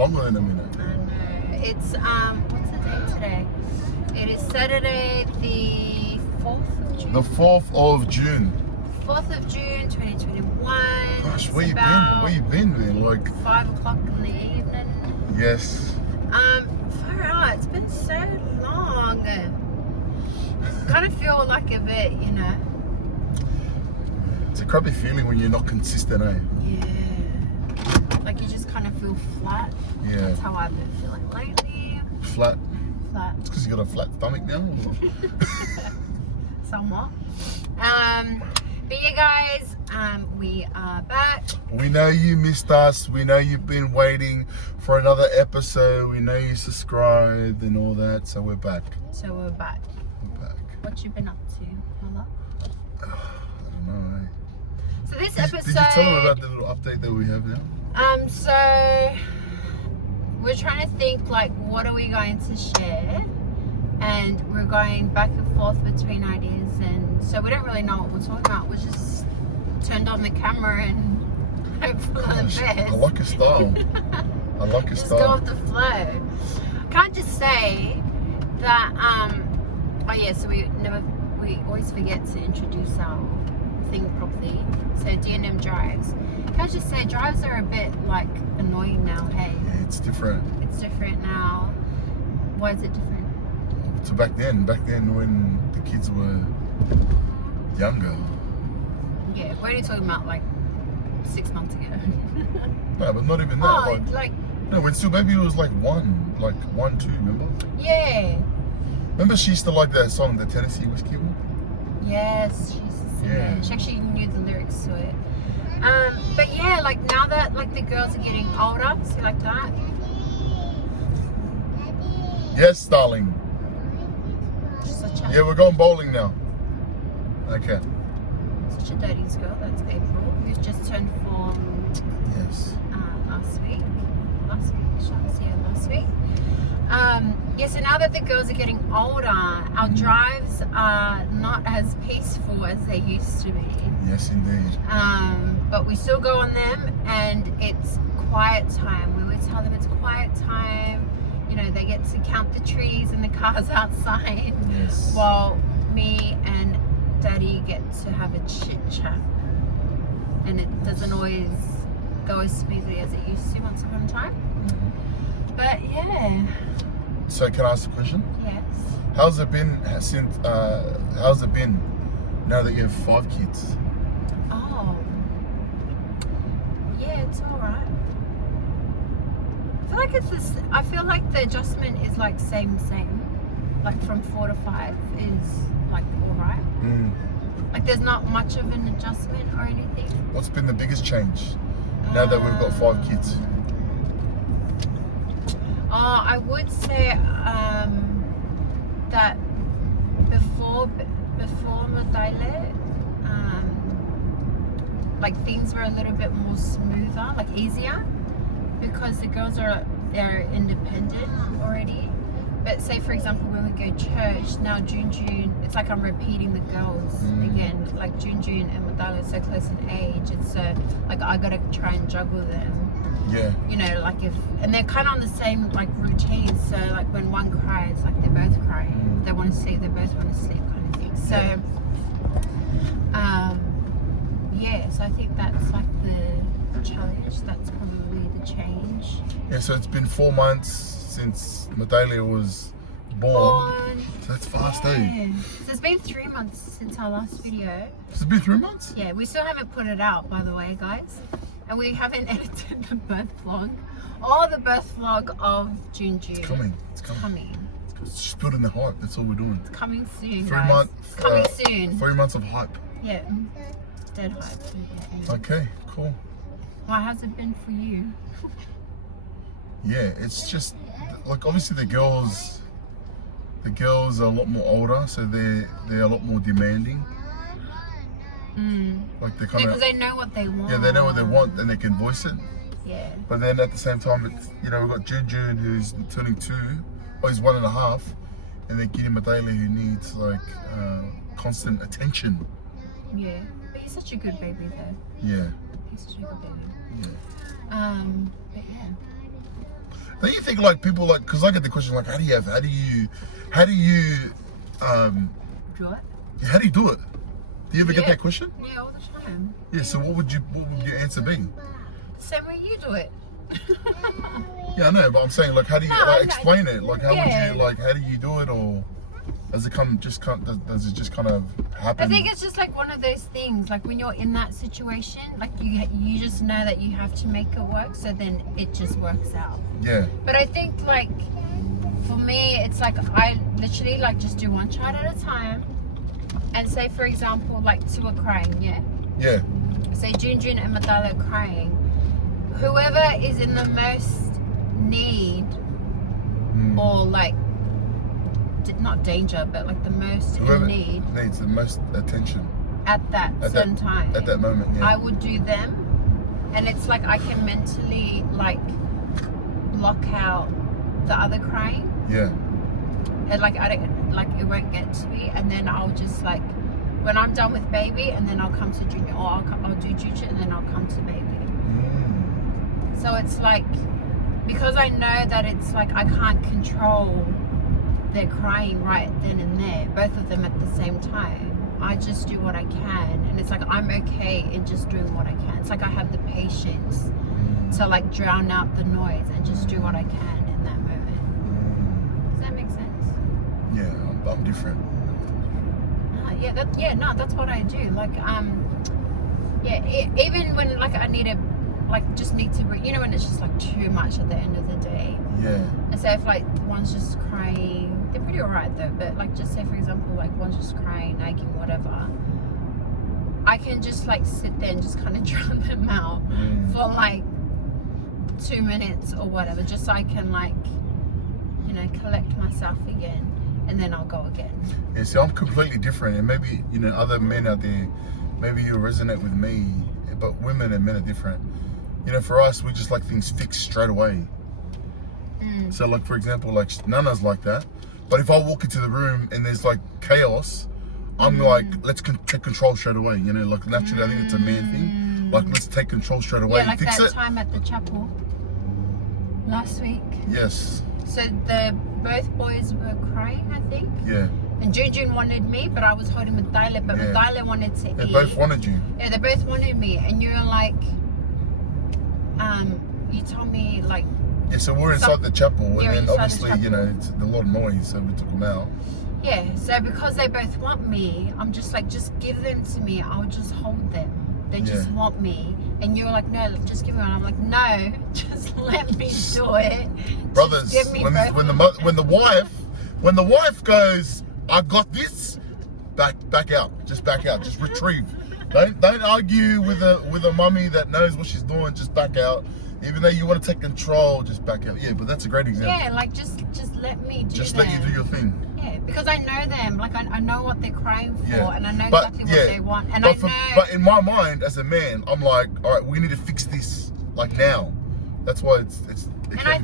longer than a minute. I know. It's what's the date today? It is Saturday, the 4th of June. The 4th of June. 4th of June, 2021. Gosh, where you been? Where you been, man? Like 5 o'clock in the evening. yes. Far out. It's been so long. Kind of feel like a bit, you know. It's a crappy feeling when you're not consistent, eh? Yeah. Like you just kind of feel flat. Yeah. That's how I've been feeling lately. Flat. Flat. It's because you got a flat stomach now. Somewhat. But yeah, guys, we are back. We know you missed us. We know you've been waiting for another episode. We know you subscribed and all that. So we're back. So we're back. We're back. What you been up to, Mala? I don't know, eh? So this Did episode. you tell them about the little update that we have now? So we're trying to think like what are we going to share, and we're going back and forth between ideas, and so we don't really know what we're talking about. We just turned on the camera and hope for the best. I like your style. I like your Just style. go with the flow. Can't just say that. Oh yeah, so we always forget to introduce our thing properly. So D&M drives. Can I just say drives are a bit like annoying now, hey? Yeah, it's different. It's different now. Why is it different? So back then when the kids were younger. Yeah, we're only talking about like 6 months ago. No, but not even that. Oh, like no, when still baby was like 1, 2, remember? yeah. Remember she used to like that song, the Tennessee Whiskey one? Yes, she's Yeah. She actually knew the lyrics to it. But yeah, like now that like the girls are getting older, so like that. Yes, darling. Such a Yeah, we're going bowling now. Okay. such a daddy's girl. That's April, who's just turned 4 Yes. last week. Last week. Yeah, so now that the girls are getting older, our drives are not as peaceful as they used to be. Yes, indeed. But we still go on them, and it's quiet time. We would tell them it's quiet time. You know, they get to count the trees and the cars outside, Yes. while me and Daddy get to have a chit chat. And it doesn't always go as smoothly as it used to once upon a time. But yeah, So can I ask a question? yes. How's it been since? How's it been now that you have 5 kids? Oh, yeah, it's all right. I feel like it's this. I feel like the adjustment is like same. Like from 4 to 5 is like all right. Like there's not much of an adjustment or anything. What's been the biggest change now that we've got 5 kids? I would say that before Madaile, like things were a little bit more smoother, like easier, because the girls they're independent already. But say for example when we go church now, June, it's like I'm repeating the girls again. Like June and Madaile are so close in age, and so like I gotta try and juggle them. Yeah. You know, like and they're kind of on the same like routine. So like when one cries, like they're both crying. They want to sleep. They both want to sleep, kind of thing. So, yeah. So I think that's like the challenge. That's probably the change. Yeah. So it's been 4 months since Madaile was born. So that's fast, eh? Yeah. So it's been 3 months since our last video. It's been 3 months. Yeah, we still haven't put it out, by the way, guys. And we haven't edited the birth vlog or the birth vlog of June. It's coming. It's coming. It's just building the hype. That's all we're doing. It's coming soon, 3 guys. months. Coming soon. 3 months of hype. Yeah. Dead hype. Okay. Cool. How has it been for you? Yeah. It's just like obviously the girls are a lot more older, so they're a lot more demanding. Like they kind of. Because they know what they want. Yeah, they know what they want and they can voice it. Yeah. But then at the same time, it's, you know, we've got June who's turning 2, or he's 1.5, and then Kini who needs like constant attention. Yeah. But he's such a good baby though. Yeah. He's such a good baby. Yeah. But yeah. Don't you think like people like, because I get the question like, how do you Do it? how do you do it? Do you ever get Yeah. that question? Yeah, all the time. Yeah. So what would your answer be? Same way you do it. Yeah, I know, but I'm saying like, how do you No, like no, explain it? Like, how yeah. would you like? How do you do it, or does it does it just kind of happen? I think it's just like one of those things. Like when you're in that situation, like you just know that you have to make it work. So then it just works out. Yeah. But I think like for me, it's like I literally like just do one child at a time. And say for example, like two are crying, yeah. Yeah. Say Junjun and Madala are crying. Whoever is in the most need or like not danger, but like the most Whoever in need needs the most attention at that certain time. At that moment, yeah. I would do them, and it's like I can mentally like block out the other crying, Yeah. and like I don't like it won't get to me, and then I'll just like when I'm done with baby, and then I'll come to junior, or I'll do junior, and then I'll come to baby. So it's like because I know that it's like I can't control their crying right then and there, both of them at the same time. I just do what I can, and it's like I'm okay in just doing what I can. It's like I have the patience to like drown out the noise and just do what I can in that moment. Does that make sense? Yeah, I'm different. No, that's what I do. Like even when like I need to like just need to you know when it's just like too much at the end of the day. Yeah. And so if like one's just crying, they're pretty alright though, but like just say for example like one's just crying, nagging, whatever, I can just like sit there and just kind of drown them out for like 2 minutes or whatever, just so I can like, you know, collect myself again, and then I'll go again. Yeah, see, I'm completely different, and maybe, you know, other men out there, maybe you'll resonate with me, but women and men are different. You know, for us, we just like things fixed straight away. So like, for example, like Nana's like that, but if I walk into the room and there's like chaos, I'm like, let's take control straight away. You know, like naturally I think it's a man thing. Like, let's take control straight away. Yeah, like fix that it. time at the chapel last week. Yes. So both boys were crying, I think. Yeah. And Junjun wanted me, but I was holding Madaila, but Yeah. Madaila wanted to They eat. both wanted you. Yeah, they both wanted me, and you were like, you told me like. Yeah, so we're inside the chapel, and Yeah, then inside the obviously, you chapel. know, it's a lot of noise, so we took them out. Yeah, so because they both want me, I'm just like, just give them to me. I'll just hold them. They just want me, and you're like, no, just give me one. I'm like, no, just let me do it. Brothers, Just give me when both. the wife goes, I got this, back out, just retrieve. Don't argue with a mummy that knows what she's doing. Just back out. Even though you want to take control, just back out. Yeah, but that's a great example. Yeah, like just let me do Just them. let you do your thing. Yeah, because I know them. Like I know what they're crying for, Yeah. and I know But, exactly yeah, what they want. And But in my mind, as a man, I'm like, all right, we need to fix this like now. That's why it's. And I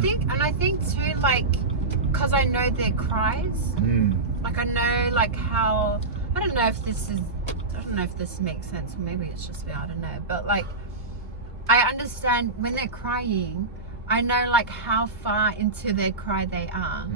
think too, like, cause I know their cries. Like I know like how I don't know if this makes sense, or maybe it's just me. I don't know, but like I understand when they're crying. I know like how far into their cry they are.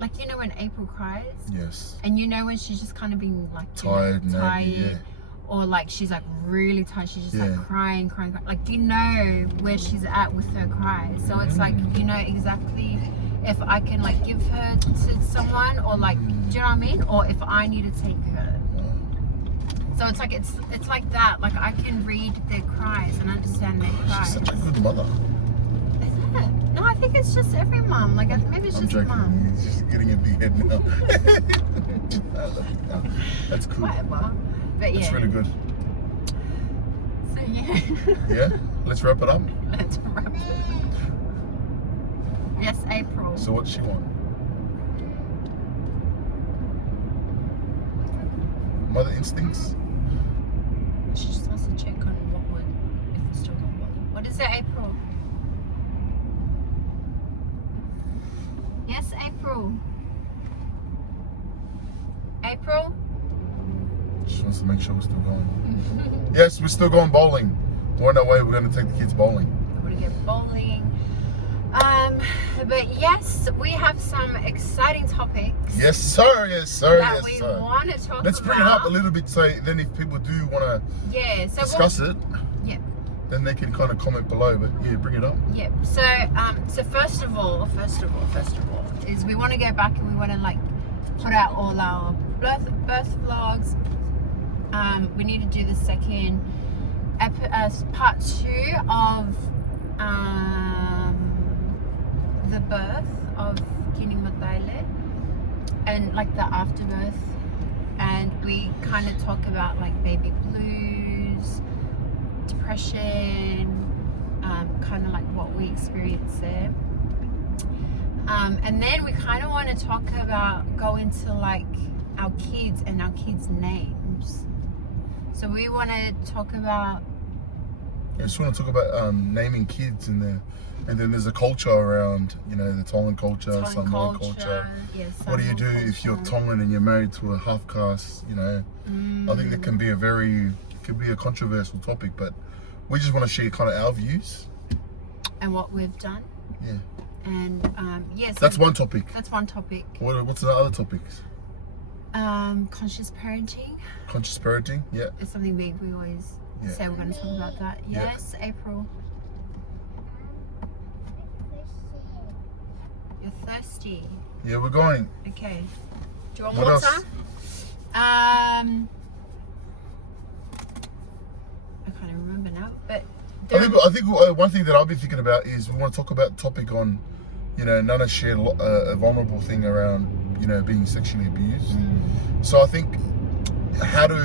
Like, you know when April cries? Yes. And you know when she's just kind of being like Tired, tired, or like she's like really tired, she's just like crying. Like, you know where she's at with her cries. So it's like, you know exactly if I can like give her to someone, or like, do you know what I mean? Or if I need to take her. So it's like it's like that. Like I can read their cries and understand their cries. She's such a good mother. No, I think it's just every mom. Like maybe it's I'm just joking. mom. He's just getting a big head now. I love it now. That's cool. Whatever. But yeah. That's really good. So yeah. Yeah? Let's wrap it up. Let's wrap it. Yes, April. So what's she want? Mother instincts? She just wants to check on if it's still going well. What is it, April? Yes, April. April? She wants to make sure we're still going. Yes, we're still going bowling. We're on our way. We're going to take the kids bowling. We're going to get bowling. But yes, we have some exciting topics. Yes, sir. Yes, sir. That Yes, we sir. want to talk about. Let's bring it up a little bit, so then if people do want to So discuss it, yeah. then they can kind of comment below. But yeah, bring it up. Yep. So first of all, is we want to go back and we want to like put out all our birth vlogs. We need to do the second part 2 of the birth of Kini and like the afterbirth, and we kind of talk about like baby blues, depression, kind of like what we experience there, and then we kind of want to go into like our kids and our kids' names. So we want to talk about. I just want to talk about naming kids and then there's a culture around, you know, the Tongan culture, Samoan culture. Yes, What do you do if you're Tongan and you're married to a half caste? You know, I think that can be a controversial topic, but we just want to share kind of our views and what we've done. Yeah. And yes, that's one topic. That's one topic. What's the other topics? Conscious parenting. Conscious parenting, yeah. It's something we always say we're going to talk about that. Yes, April. You're thirsty. Yeah, we're going. Okay. Do you want What water? else? I can't even remember now. But I think one thing that I'll be thinking about is we want to talk about the topic on, you know, Nana shared a vulnerable thing around, you know, being sexually abused. So I think how do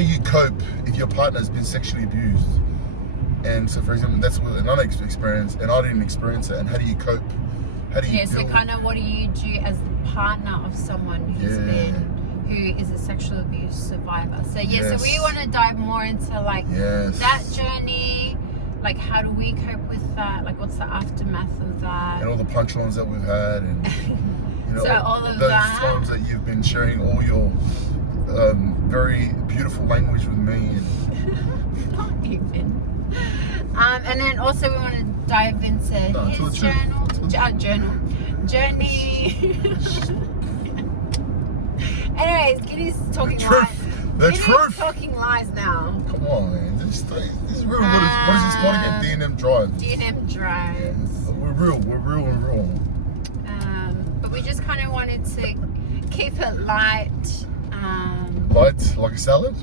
you cope if your partner's been sexually abused? And so, for example, that's what Nana experienced, and I didn't experience it. And how do you cope? How do you so kind of what do you do as the partner of someone who is a sexual abuse survivor? So so we want to dive more into like that journey, like how do we cope with that? Like what's the aftermath of that? And all the punchlines that we've had, and you know, so all of those that. times that you've been sharing all your very beautiful language with me. And not even. And then also we want to dive into his journey. Anyways, Kini's talking lies. The truth. Talking lies now. Come on, man. This is real. What is this called again? D&M Drive. D&M Drive. Yes. We're real and raw. But we just kind of wanted to keep it light. Light like a salad?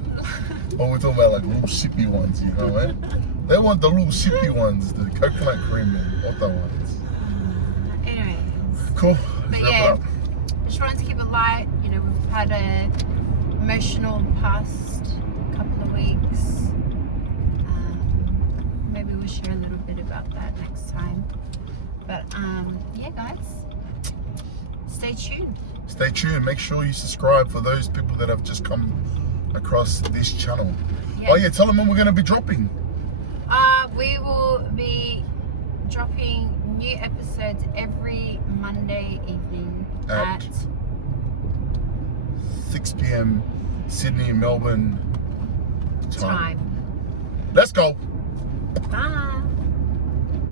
Or we're talking about like little sippy ones, you know, man? They want the little sippy ones, the coconut cream and other ones. Anyways. Cool. But yeah, just wanted to keep it light. You know, we've had a emotional past couple of weeks. Maybe we'll share a little bit about that next time. But yeah, guys, stay tuned. Stay tuned. Make sure you subscribe for those people that have just come across this channel. Yes. Oh yeah, tell them when we're going to be dropping. We will be dropping new episodes every Monday evening at 6 p.m. Sydney, Melbourne time. time. Let's go. Bye.